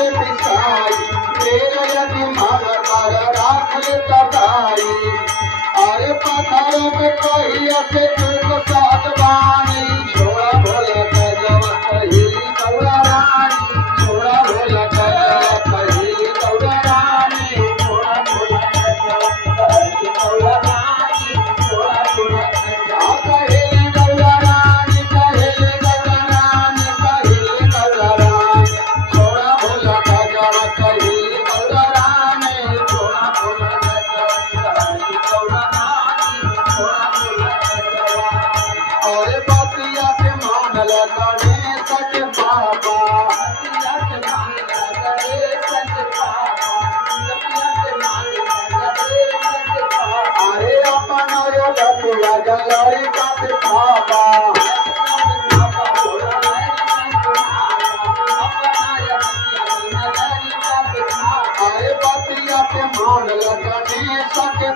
के पिसाई तेरे यदि मन कर राख ले तकाई अरे पत्थर में कहिया से तुझको साथ बानी छोड़ा भोला कजवा कहिली कौड़ा रानी छोड़ा भोला कजवा कहिली कौड़ा रानी छोड़ा भोला कजवा कहिली कौड़ा रानी छोड़ा भोला कजवा कहिली कौड़ा रानी कहिली कौड़ा रानी कहिली कौड़ा रानी छोड़ा भोला कजवा कहिली कौड़ा रानी छोड़ा भोला कजवा कहिली कौड़ा रानी छोड़ा भोला कजवा और बतिया के मानल गणेश के बाबा बतिया के मानल गणेश के बाबा बतिया के मानल गणेश के बाबा अरे अपन यो बतिया गलरी का के बाबा अरे बतिया के मानल गणेश के